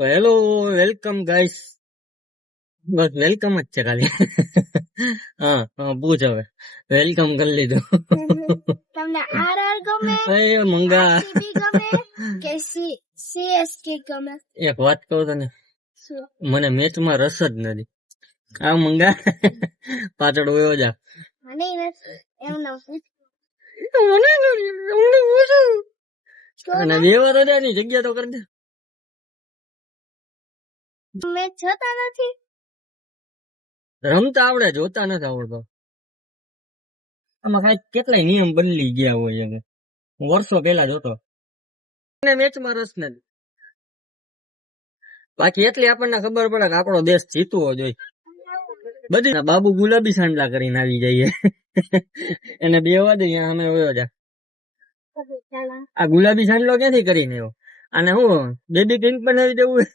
તો hello, welcome guys. બસ welcome જ છે ખાલી. હા પૂછ હવે, વેલકમ કરી લીધું. તમને આરઆર ગમે, એ મંગા, આરસીબી ગમે કે સીએસકે ગમે? એક વાત કહું તને, શું? મને મેચમાં રસ જ નથી. આ મંગા પાછળ વયો જા. મને નથી એમ ના અને બેવા તો જાય ની જગ્યા તો કરી દે. મેચ જોતા નથી. રમતા આવડે, જોતા નથી આવડતો. આમાં કઈ કેટલાય નિયમ બદલી ગયા હોય છે. હું વર્ષો પહેલા જોતો. મેચમાં રસ નથી. બાકી એટલી આપણને ખબર પડે કે આપણો દેશ જીતવો જોઈએ. બધી બાબુ ગુલાબી સાંડલા કરીને આવી જઈએ. એને બેવા દે અમે વયો જા. આ ગુલાબી સાંડલો ક્યાંથી કરીને આવ્યો? અને હું બેબી પિંક બનાવી દેવું?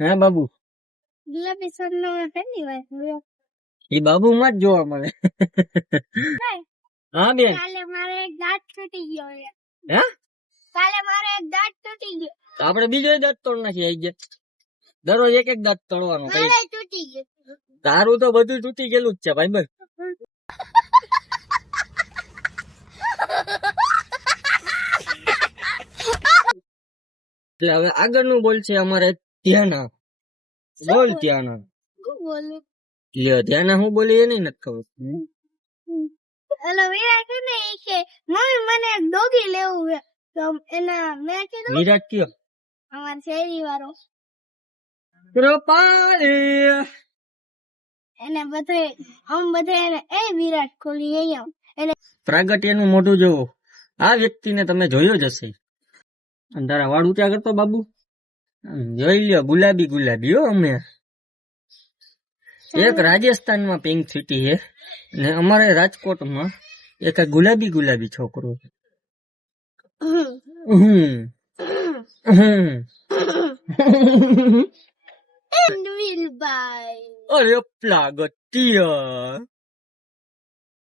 હા બાબુ, ગુલાબી સનનો મેં પહેલી વાર જોયો. એ બાબુ માં જ જોવા મળે. હા બેન, કાલે મારે એક દાંત તૂટી ગયો છે. હે કાલે મારે એક દાંત તૂટી ગયો. આપડે બીજો દાંત તોડ નાખી આવી ગયા. દરરોજ એક એક દાંત તોડવાનો. મારે તૂટી ગયો. તારું તો બધું તૂટી ગયેલું જ છે ભાઈ બસ. એટલે હવે આગળનું બોલ છે અમારે ધ્યાના. બોલ ધ્યાના. શું બોલું? લ્યો ધ્યાના હું બોલી એ નહીં ખબર. હેલો વિરાટ છે ને, એ કે મમ્મી મને એક ડોગી લેવું છે. તો એના મેં કીધું વિરાટ કયો? અમાર શેરી વાળો. કૃપાલી. એને બધે એને એ વિરાટ કોહલી અહીંયા એને પ્રાગટ્યનું મોઢું જોવો. આ વ્યક્તિને તમે જોયો જ હશે. અને તારા વાળ ઊંચા કરતો બાબુ. જોઈ લ્યો, ગુલાબી ગુલાબી હો અમે. એક રાજસ્થાનમાં પિંક સિટી છે ને અમારે રાજકોટમાં એક ગુલાબી ગુલાબી છોકરો છે. તનવીરભાઈ. અરે પ્લાગટ્ય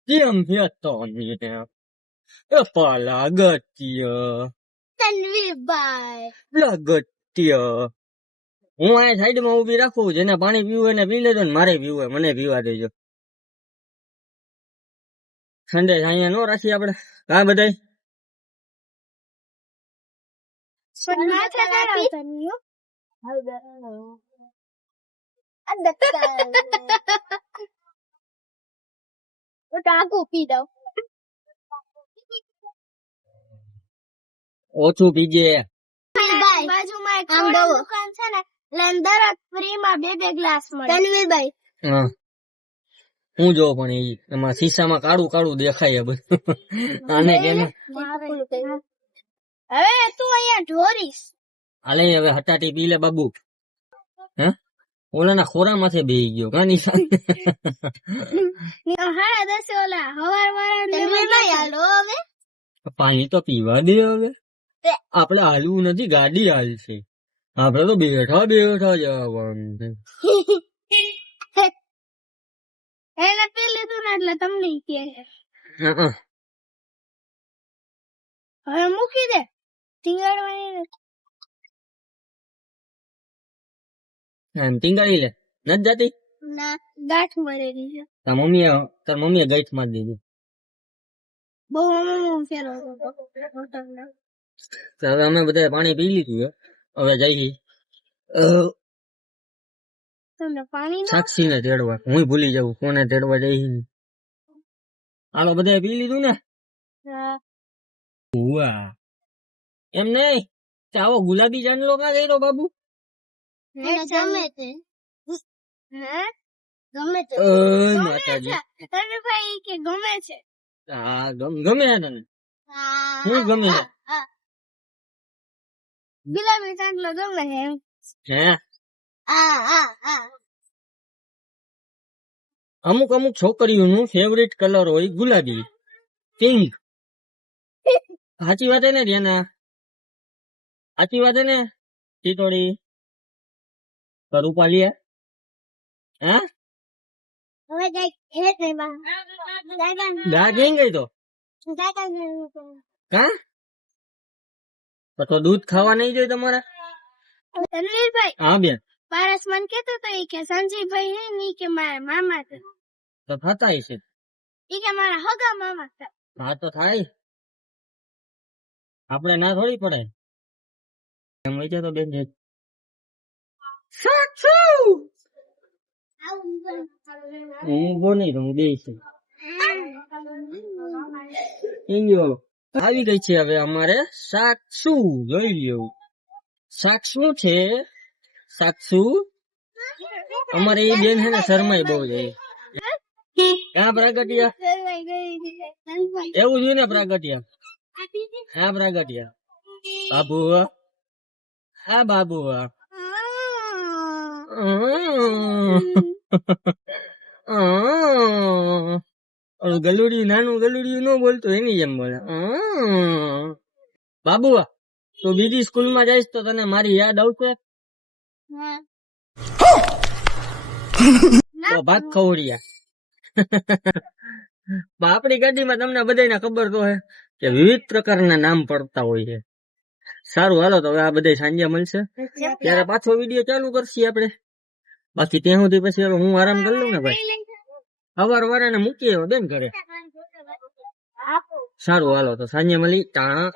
કેમ છે તને? એ પ્લાગટ્ય તનવીરભાઈ. પ્લાગટ્ય હું અહીંયા સાઈડમાં ઉભી રાખું, જેને પાણી પીવું એને પી લેજો ને મારે પીવું હોય મને પીવા દેજો. ઠંડે અહીંયા નો રાખી આપડે. હા બધાય ટાંકું પી દઉં. ઓછું પીજે. બાજુમાં એક દુકાન છે ને, લેન્ડર ફ્રીમાં 2 ગ્લાસ મળે. તનવીરભાઈ હા હું જો પણ એમાં શીશામાં કાળું કાળું દેખાય બધું. આને કેમ હવે તું અહીંયા ઢોરીશ. હાલે હવે હટાટી પી લે બાબુ. હે ઓલાના ખોરામાંથી બેહી ગયો કાની. 10:30 ઓલા હવાર વાળા પાણી તો પીવા દે હવે. આપડે હાલવું નથી, ગાડી હાલશે. આપડે તો બેઠા બેઠા જવાનું છે. એને પી લીધું ને એટલે તમને કે હવે મૂકી દે. એમ ટીંગાડી લે. નથી જાતી? ના, ગાંઠ મરેલી છે. તાર મમ્મીએ ગાંઠ મારી દીધી. બહુ ફેરવો તો હવે અમે બધા પાણી પી લીધું છે. હવે જઈ તમને પાણી સાક્ષી ને તેડવા. હું ભૂલી જાઉં કોને તેડવા જઈ. હાલો બધા પી લીધું ને? વાહ એમ નઈ, આવો ગુલાબી ચાંદલો ક્યાં ગયો બાબુ? ગમે તે ગમે તે માતાજી. તનવીરભાઈ કે ગમે છે. હા ગમે છે તને? શું ગમે છે? ગુલાબી ચાંદલો ગમે છે એમ. હે અમુક અમુક છોકરીઓનું ફેવરિટ કલર હોય ગુલાબી, પિંક. સાચી વાત ને ધ્યાના? સાચી વાત ને ટીટોડી? રૂપાલી હા હવે કઈ હે નહીં બા. ગા કેમ ગઈ તો? હા તો દૂધ ખાવા નહીં જોઈએ તમારે? તનવીરભાઈ હા બેન, પારસ મને કેતો તો ઈ કે સંજીવભાઈ હે ની કે મારા મામા છે તો થતા છે. ઈ કે મારા હગા મામા છે. હા તો થાય, આપણે ના થોડી પડે. એમ વિચાર તો બેન હું ઊભો નહીં રહું, બે છે. ઈયો આવી ગઈ છે. હવે અમારે શાક શું જોઈ લ્યો. શાક શું છે? શાક શું? અમારે એ બેન છે ને શરમાઈ બહુ જાય. હા પ્રાગટ્યા, એવું જોયું ને પ્રાગટ્યા. હા પ્રાગટ્યા, બાબુ હા બાબુ ઓલું ગલુડિયું, નાનું ગલુડિયું ન બોલતો એની જેમ બોલે. બાબુ તું બીજી સ્કૂલ માં જઈશ તો તને મારી યાદ આવશે? તો ભાગ ખવડિયા. આપણી ગાડીમાં તમને બધાને ખબર તો હે કે વિવિધ પ્રકારના નામ પડતા હોય છે. સારું હાલો, તો હવે આ બધા સાંજે મળશે ત્યારે પાછો વિડીયો ચાલુ કરશી આપણે. બાકી ત્યાં સુધી પછી હવે હું આરામ કરી લઉં ને ભાઈ. સવાર વાળાને મૂકી આવ્યો બેન ઘરે. સારું હાલો, તો સાંજે મળી ટાણા.